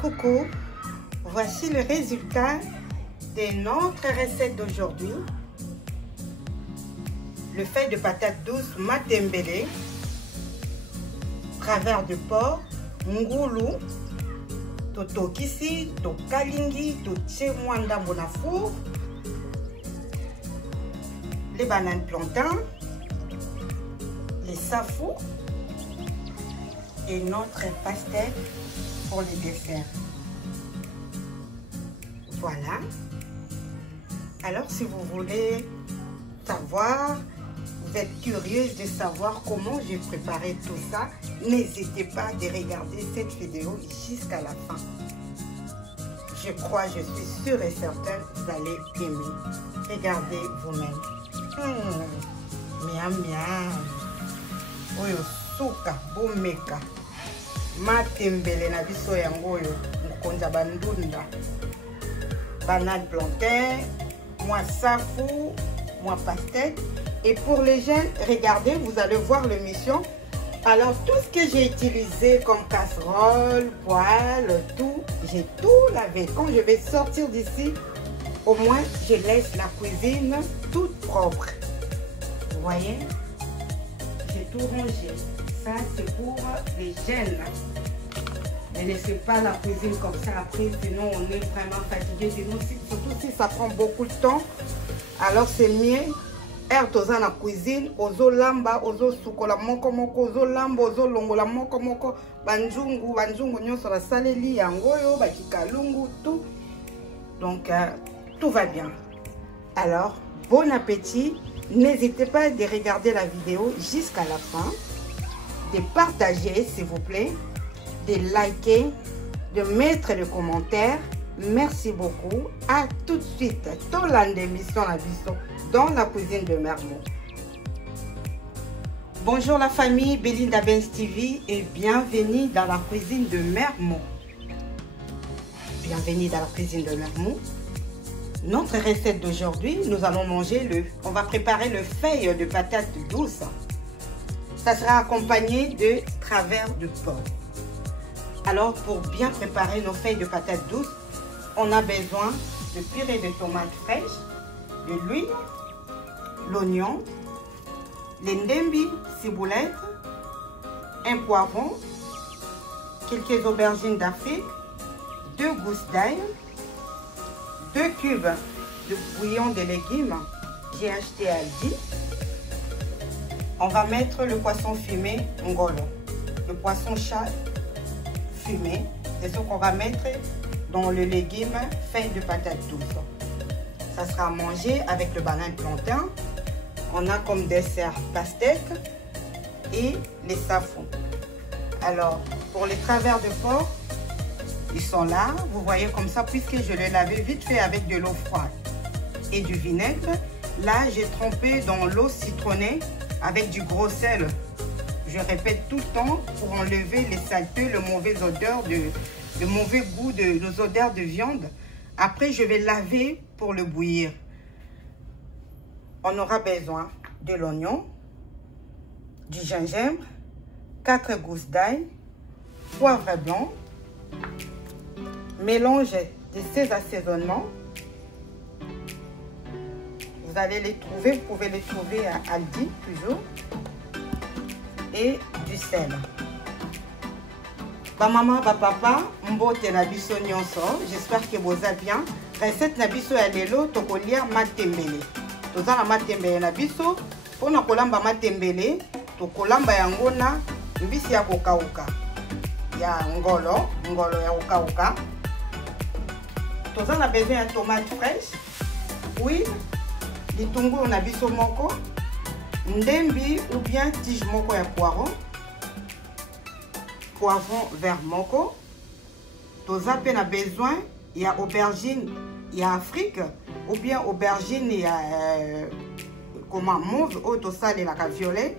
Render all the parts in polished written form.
Coucou, voici le résultat de notre recette d'aujourd'hui. Le feuille de patate douce matembele, travers de porc, ngulu, totokisi, tokalingi, totie mwandambo na four, les bananes plantains, les safou et notre pastèque pour les desserts. Voilà. Alors si vous voulez savoir, vous êtes curieuse de savoir comment j'ai préparé tout ça, n'hésitez pas de regarder cette vidéo jusqu'à la fin. Je crois, je suis sûre et certaine, vous allez aimer. Regardez vous-même. Miam miam. Oyo suka bomeka. Matembele na biso yango oyo mukonza bandunda. Banane plantain, moi safou, moi pastèque. Et pour les jeunes, regardez, vous allez voir l'émission. Alors tout ce que j'ai utilisé comme casserole, poêle, tout, j'ai tout lavé. Quand je vais sortir d'ici, au moins je laisse la cuisine toute propre. Vous voyez? J'ai tout rangé. Ça c'est pour les jeunes. Ne laissez pas la cuisine comme ça après, sinon on est vraiment fatigué. Surtout si ça prend beaucoup de temps, alors c'est mieux. Toza na cuisine, ozo lamba, ozo sukola moko moko, ozo lamba, ozo longola moko moko, banjungu nyonso la saleli yangoyo, bakikalungu, tout. Donc tout va bien. Alors, bon appétit. N'hésitez pas de regarder la vidéo jusqu'à la fin, de partager s'il vous plaît, de liker, de mettre des commentaires. Merci beaucoup. À tout de suite. Dans l'émission dans la cuisine de Mermoz. Bonjour la famille Belinda Benz TV et bienvenue dans la cuisine de Mermoz. Bienvenue dans la cuisine de Mermoz. Notre recette d'aujourd'hui, nous allons manger on va préparer le feuille de patate douce. Ça sera accompagné de travers de porc. Alors pour bien préparer nos feuilles de patate douce, on a besoin de purée de tomates fraîches, de l'huile, l'oignon, les ndembi, ciboulette, un poivron, quelques aubergines d'Afrique, 2 gousses d'ail, 2 cubes de bouillon de légumes, j'ai acheté à Aldi. On va mettre le poisson fumé ngolo, le poisson chat fumé, c'est ce qu'on va mettre dans le légume feuille de patate douce. Ça sera mangé avec le banane plantain. On a comme dessert pastèque et les safou. Alors, pour les travers de porc, ils sont là. Vous voyez comme ça, puisque je les lavais vite fait avec de l'eau froide et du vinaigre. Là, j'ai trempé dans l'eau citronnée avec du gros sel. Je répète tout le temps pour enlever les saletés, le mauvais odeur le mauvais goût les odeurs de viande. Après, je vais laver pour le bouillir. On aura besoin de l'oignon, du gingembre, 4 gousses d'ail, poivre blanc, mélange de ces assaisonnements. Vous allez les trouver, vous pouvez les trouver à Aldi toujours. Et du sel. Ba maman, ba papa, mbote na biso nyonso. J'espère que vous allez bien. Recette na biso ya lelo tokolia matembele. Toza na matembele na biso. Pona kolamba matembele, tokolamba yango na mbisi ya kokauka. Ya ngolo ya kokauka. Toza na besoin ya tomate fraîche, huile, litungulu na biso moko, ndembi ou bien tige moko ya poiron, poivron vert moko. Toza pe na besoin ya aubergine ya Afrique ou bien aubergine ya comment mauve ou tosale la violet.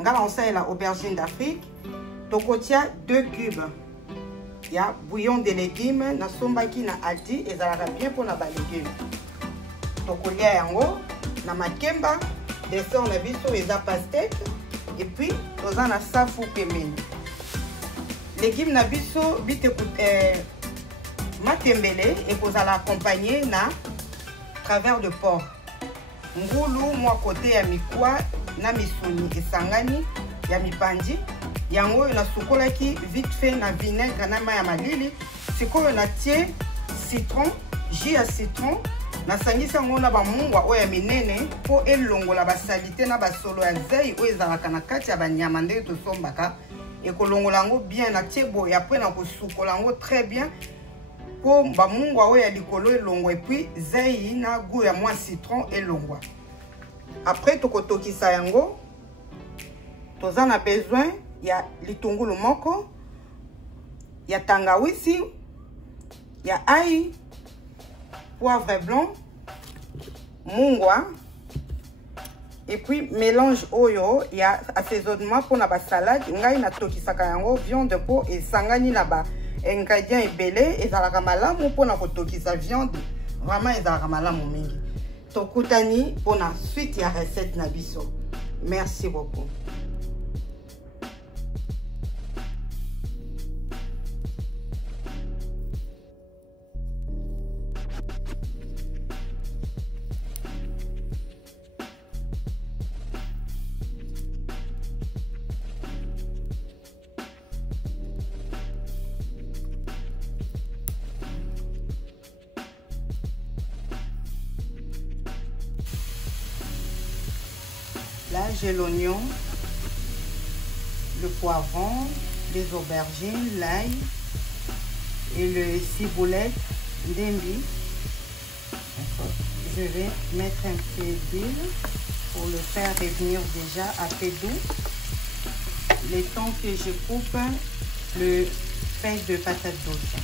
Ngala on sait la aubergine d'Afrique. Tokotia 2 cubes. Ya bouillon de légumes na sombaki na Aldi ezalaka bien pour na ba légumes. Tokolia yango na makemba dessert na biso eza pastèque et puis toza na safu pembeni. Légumes na biso bite matembele ekozala accompagné na travers de porc. Ngulu mwa kote ya mikwa na misuni esangani ya mipandi. Yango na sukolaki vite fait na vinaigre na mai ya malili. Sikoyo na tie citron, jus ya citron. Nasangisa yango na bamungwa oyo ya minene po elongola basalite na basolo ya zei oyo ezalaka na kati ya banyama ndenge tosombaka. Ekolongola yango bien na tie boye après na kosukola yango très bien po bamungwa oyo ya likolo elongwa et puis zei na goût ya mwa citron elongwa. Après tokotokisa yango toza na besoin ya litungulu moko, ya tangawisi, ya ail, poivre blanc, mungwa et puis mélange oyo ya assaisonnement pour na ba salade. Ngai na tokisaka yango viande po esangani na ba ingrédients ebele ezalaka malamu pour na kotokisa viande vraiment ezalaka malamu mingi. Tokutani pour na suite ya recette na biso. Merci beaucoup. Là, j'ai l'oignon, le poivron, les aubergines, l'ail et le ciboulette d'embi. Je vais mettre un peu d'huile pour le faire revenir déjà à peu doux. Le temps que je coupe le feuille de patate douce.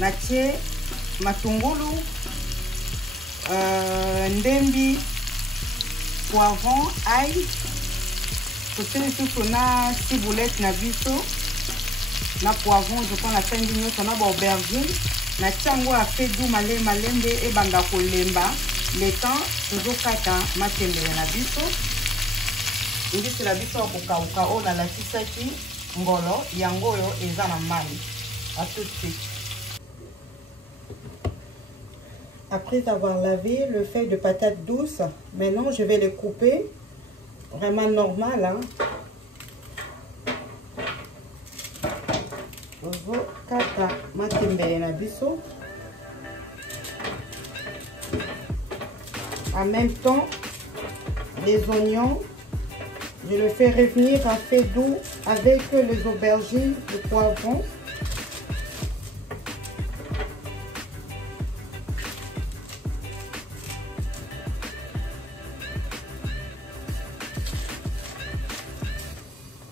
Natie matungulu, ndembi, poivron, ail, tout na ciboulette na biso, na poivron, je prends la 5 minutes, on a aubergine, na tiango a fait doux malembe et banda kolemba, le temps, toujours kata matembele na biso, et c'est la biso kokauka o na la tisaki ngolo, yango yo eza na mai. À tout de suite. Après avoir lavé le feuille de patate douce, maintenant je vais les couper vraiment normal. Hein. Kata matembele na biso. En même temps, les oignons, je le fais revenir à feu doux avec les aubergines, le poivron.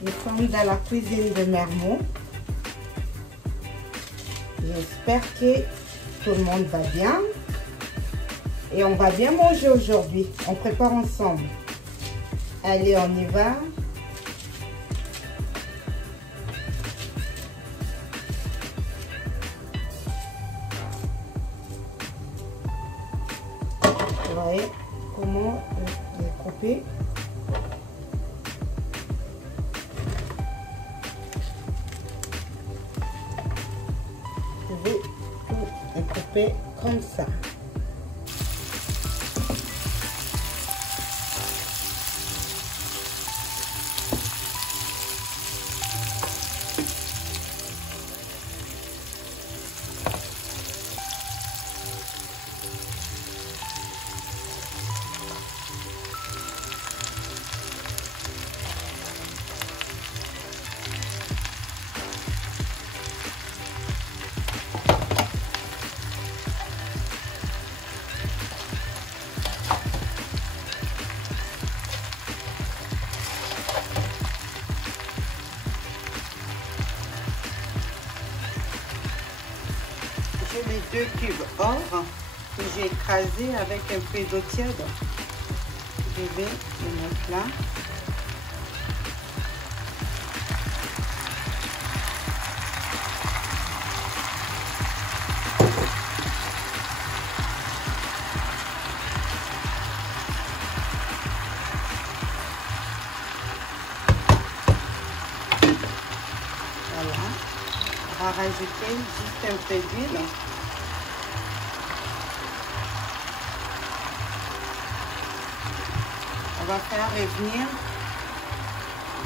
Nous sommes dans la cuisine de Mermoz. J'espère que tout le monde va bien. Et on va bien manger aujourd'hui. On prépare ensemble. Allez, on y va. Vous voyez comment les couper. Je vais tout découper comme ça. J'ai les 2 cubes or que j'ai écrasé avec un peu d'eau tiède. Je vais les mettre là. à rajouter juste un peu d'huile. On va faire revenir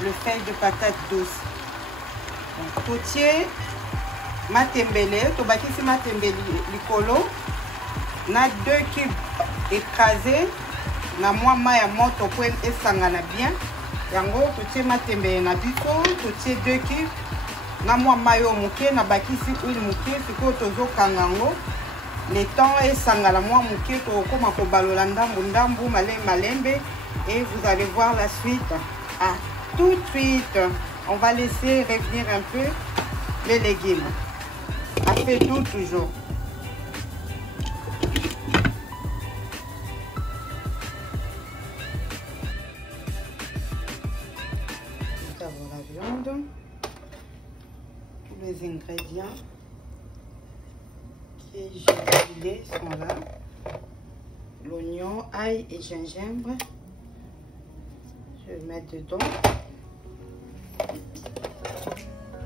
le feuille de patate douce. Donc, totier matembele, tobakisi matembele likolo, na 2 cubes écrasés, na mwa mai ya moto po esangana bien. Yango totier matembele na biso, totier 2 cubes, na mwa mai o muke, na bakisi huile muke, sikoyo tozokanga yango. Le temps esangana mwa muke, tokoma kobalola ndambu ndambu, malembe. Et vous allez voir la suite. À tout de suite. On va laisser revenir un peu les légumes. À fait doux toujours. Nous avons la viande. Tous les ingrédients que j'ai filés sont là. L'oignon, ail et gingembre. Je vais mettre dedans.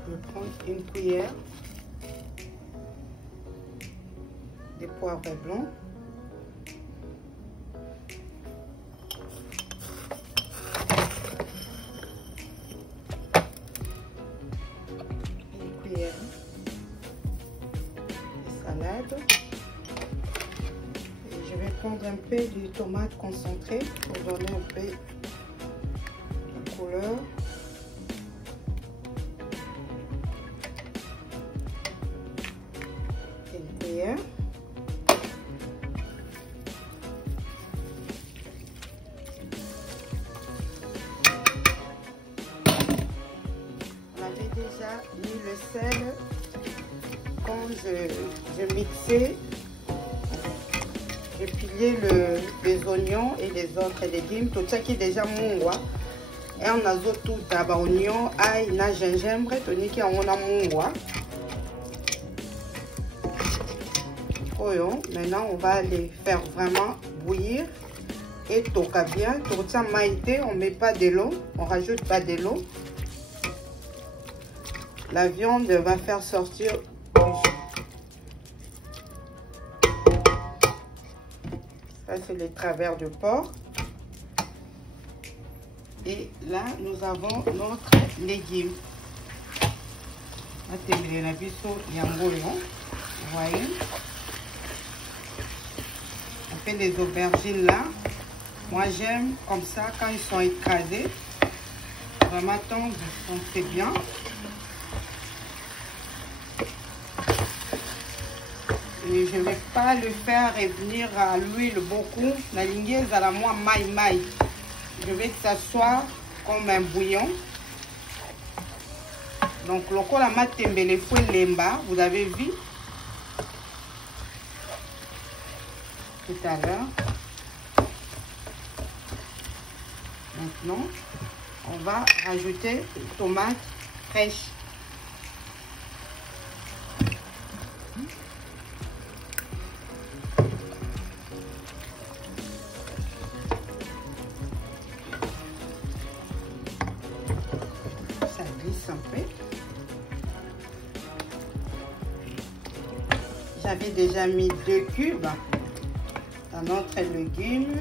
Je vais prendre une cuillère de poivre blanc. Une cuillère de salade. Et je vais prendre un peu de tomate concentrée pour donner un peu couleur. Une cuillère. On avait déjà mis le sel quand je mixais. J'ai pilé les oignons et les autres légumes. Tout ça qui est déjà mungwa. Et on a tout d'abord oignon, ail, na gingembre, tonique on a mungwa. Maintenant on va les faire vraiment bouillir et toka bien. Tourtia maïté, on met pas de l'eau, on rajoute pas de l'eau. La viande va faire sortir du jus. Ça c'est les travers de porc. Et là, nous avons notre légume. Vous voyez, on fait des aubergines là. Moi, j'aime comme ça quand ils sont écrasés. Vraiment tendres, donc c'est bien. Et je ne vais pas le faire revenir à l'huile beaucoup. La lignée, à la moi maï. Je veux que ça soit comme un bouillon. Donc, le col à matembele fouet lemba, vous avez vu tout à l'heure. Maintenant, on va rajouter une tomate fraîche. J'avais déjà mis 2 cubes dans notre légume.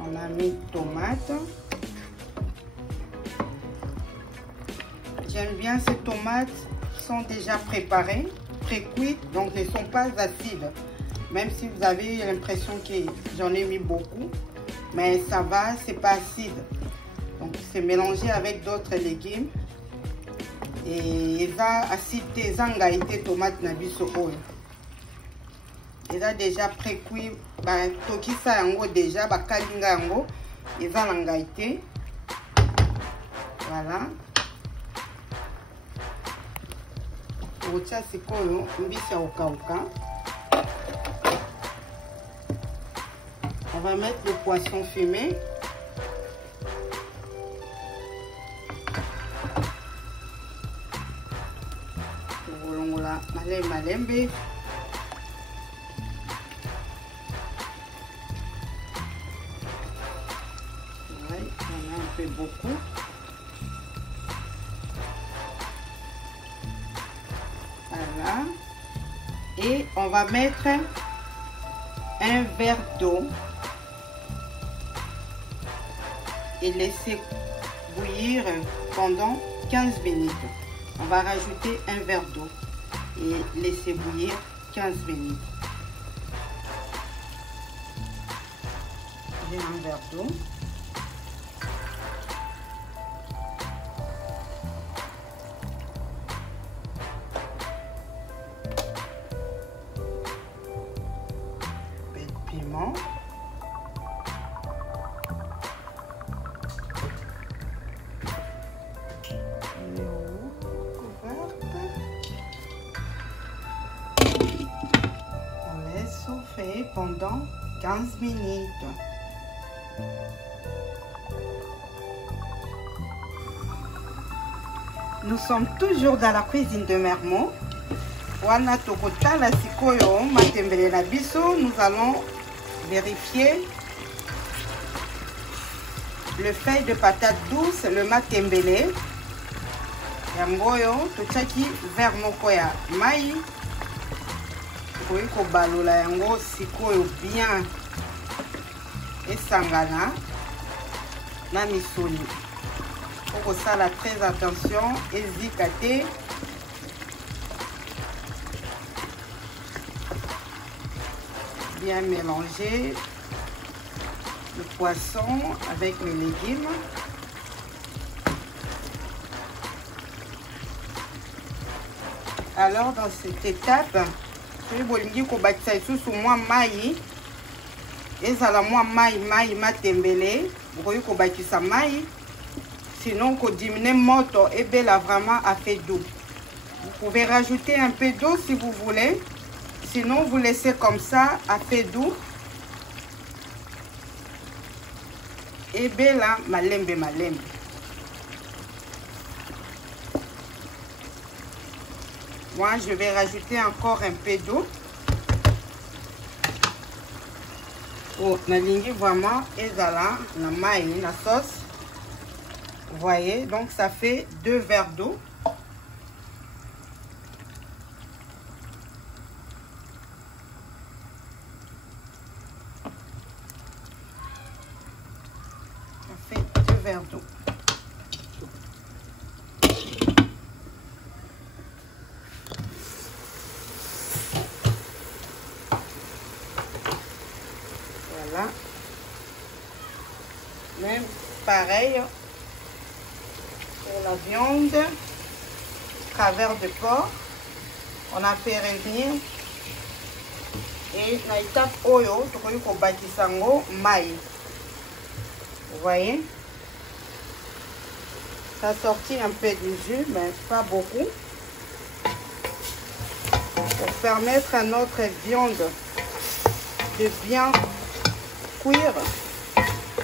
On a mis tomate. J'aime bien ces tomates qui sont déjà préparées, pré-cuites, donc ne sont pas acides. Même si vous avez l'impression que j'en ai mis beaucoup, mais ça va, c'est pas acide. Donc c'est mélangé avec d'autres légumes. Et ça acide des engaïté tomates na biso oyo. Et ça déjà pré-cuit, bah toki ça yango déjà ba kalinga yango, et ça l'engaïté. Voilà. Ocha sikoyo mbisi ya okauka. On va mettre le poisson fumé. Malembe. Ouais, on a un peu beaucoup. Et on va mettre un verre d'eau et laisser bouillir pendant 15 minutes. On va rajouter un verre d'eau et laisser bouillir 15 minutes. J'ai un verre d'eau. Piment. On laisse chauffer pendant 15 minutes. Nous sommes toujours dans la cuisine de Mermoz. Wana tokotala sikoyo matembele na biso, nous allons vérifier le feuille de patate douce, le matembele. Yangoyo tochaki verre moko ya mai. Koyi ko balola yango sikoyo bien esangana na misoni. Faut ça la très attention, ezika te. Bien mélanger le poisson avec les légumes. Alors dans cette étape, je vais vous bâtir sous moi maï. Et ça la moi maï matembele. Vous voyez qu'on bâtit ça maï. Sinon qu'on diminue moto et bien là vraiment à fait d'eau. Vous pouvez rajouter un peu d'eau si vous voulez. Sinon, vous laissez comme ça, à fait doux. Et bien là, malembe. Moi, je vais rajouter encore un peu d'eau. Oh, la ligne vraiment, et là, la maï, la sauce. Vous voyez, donc ça fait 2 verres d'eau. Verre d'eau. Voilà. Même pareil pour la viande, travers de porc. On a fait revenir et na étape oyo tokoki ko bakisa ngo mai. Vous voyez? Ça a sorti un peu du jus, mais pas beaucoup. Pour permettre à notre viande de bien cuire,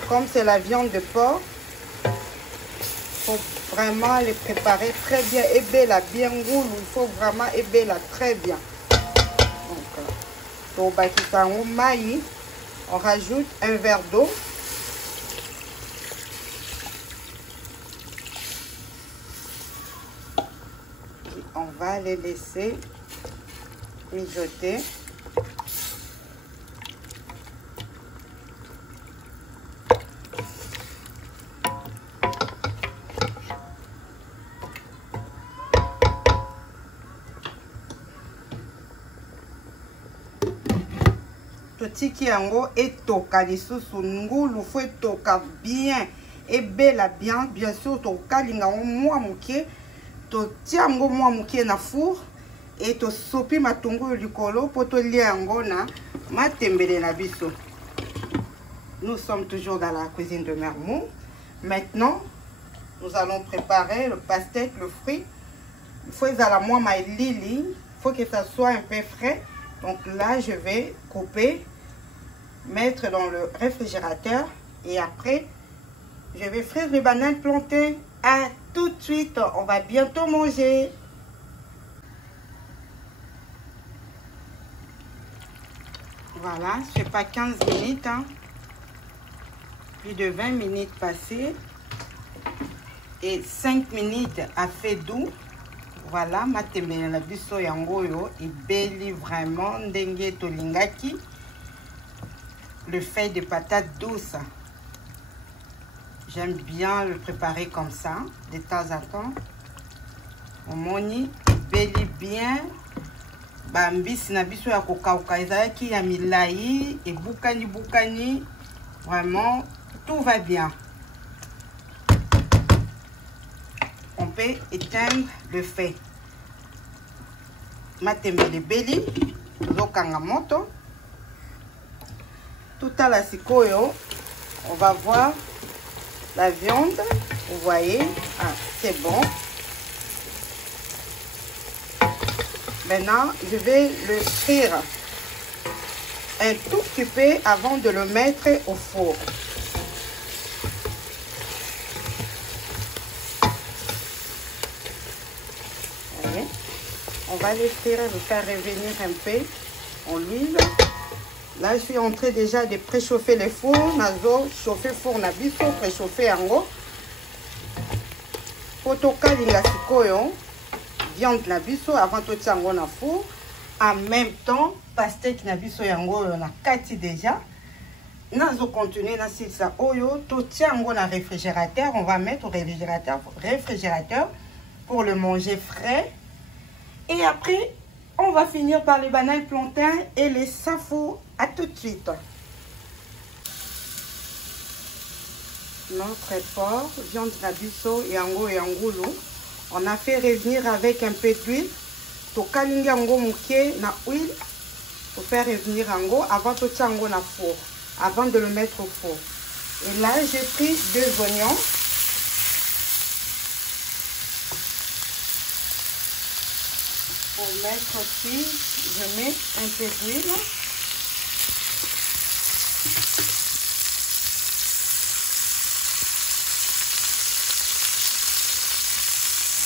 comme c'est la viande de porc, il faut vraiment les préparer très bien. Ebela bien goût, il faut vraiment ebela très bien. Donc, pour bakisango maï, on rajoute un verre d'eau. On va les laisser mijoter. Totiki yango etoka lisusu ngulu faut etoka bien et belle bien sûr tokalinga mwa muke. Totia yango mwa muke na four et to sopi matungulu likolo po to lia yango na matembele na biso. Nous sommes toujours dans la cuisine de Mermoz. Maintenant, nous allons préparer le pastèque, le fruit. Il faut la moi ma lili, il faut que ça soit un peu frais. Donc là, je vais couper, mettre dans le réfrigérateur et après, je vais frire les bananes plantées. À tout de suite, on va bientôt manger. Voilà, je fais pas 15 minutes, hein. Plus de 20 minutes passées et 5 minutes à fait doux. Vous Voilà, matembele na biso yango yo ebeli vraiment ndenge tolingaki. Le feuille de patate douce. J'aime bien le préparer comme ça, de temps en temps. On moni ebeli bien. Bambisi na biso ya kokauka ezalaki ya milai et bukani. Vraiment, tout va bien. On peut éteindre le feu. Matembele beli, zokanga moto. Tout à la sikoyo, on va voir la viande. Vous voyez, ah, c'est bon. Maintenant, je vais le frire un tout petit peu avant de le mettre au four. Allez. On va le frire, le faire revenir un peu en huile. Là, je suis en train déjà de préchauffer le four. Nazo chauffer four na biso, préchauffer yango. Potoka linga sikoyo, viande na biso avant to tiango na four. En même temps, pastèque na biso yango na kati déjà. Nazo continuer na silsa oyo to tiango na réfrigérateur. On va mettre au réfrigérateur pour le manger frais. Et après, on va finir par les bananes plantains et les safou. À tout de suite. Notre porc, viande nabiso, yango et angoulou. On a fait revenir avec un peu d'huile. Tokalinga yango mouké na huile. Pour faire revenir yango avant de tiango na four. Avant de le mettre au four. Et là, j'ai pris 2 oignons. Pour mettre aussi, je mets un peu d'huile.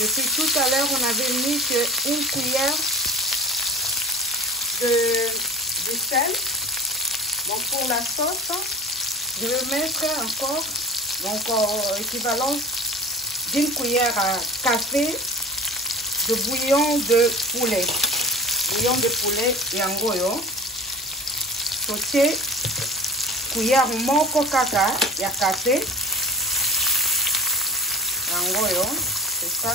Depuis tout à l'heure, on avait mis une cuillère de sel. Donc pour la sauce, je vais mettre encore équivalent d'une cuillère à café de bouillon de poulet. Bouillon de poulet yango yo. Sauté cuillère moko kaka ya café. Yango yo. C'est ça.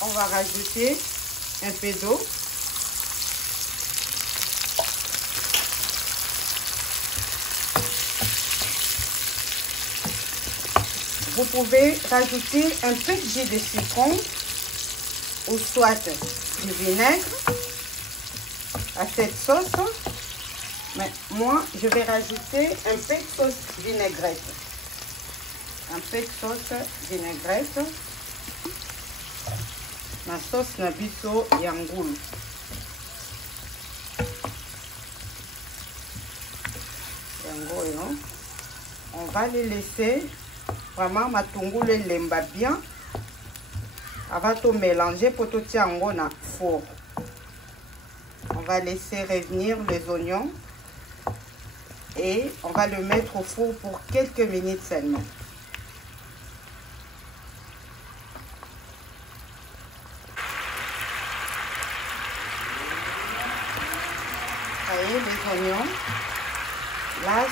On va rajouter un peu d'eau. Vous pouvez rajouter un peu de jus de citron ou soit du vinaigre à cette sauce. Mais moi, je vais rajouter un peu de sauce vinaigrette. Un peu de sauce vinaigrette. Ma sauce nabiso yangoul. Yangoul. On va les laisser vraiment matungulu lemba bien. Avant de mélanger pour tout yango na four. On va laisser revenir les oignons et on va le mettre au four pour quelques minutes seulement. Voyez les oignons, là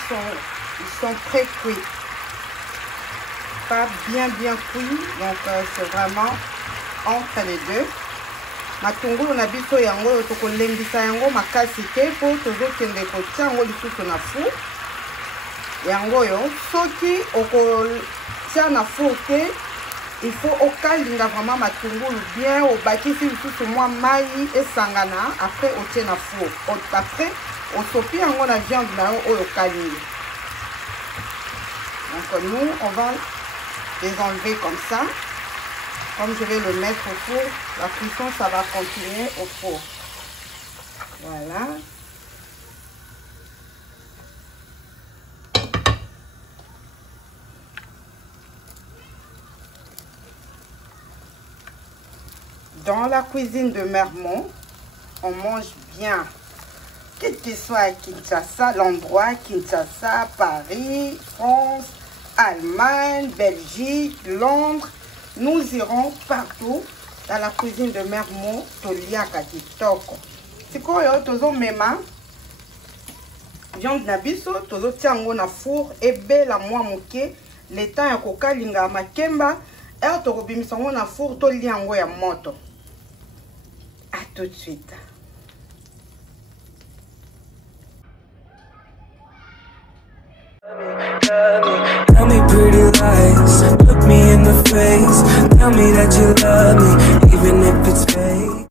ils sont prêts cuits, pas bien cuits, donc c'est vraiment entre les deux. Matungulu na biso yango toko lembisa yango makasi te po tozo kende ko tiango lisusu na four. Yango yo soki oko tia na four te, il faut okalinga vraiment matungulu bien au bakisi lisusu mwa mai esangana après au tie na four. Après au sopi yango na viande na yo oyo kalinga. Donc nous on va les enlever comme ça. Comme je vais le mettre au four, la cuisson ça va continuer au four. Voilà. Dans la cuisine de Mermont, on mange bien. Quel que soit Kinshasa, l'endroit, Kinshasa, Paris, France, Allemagne, Belgique, Londres, nous irons partout dans la cuisine de Mère Mo toliaka kitoko. Sikoyo tozo mema viande na biso tozo tiango na four ebela mwa moke le temps ya kokalinga makemba et tokobimisa ngo na four to liango ya moto. À tout de suite. Tell me pretty lies, look me in the face, tell me that you love me, even if it's fake.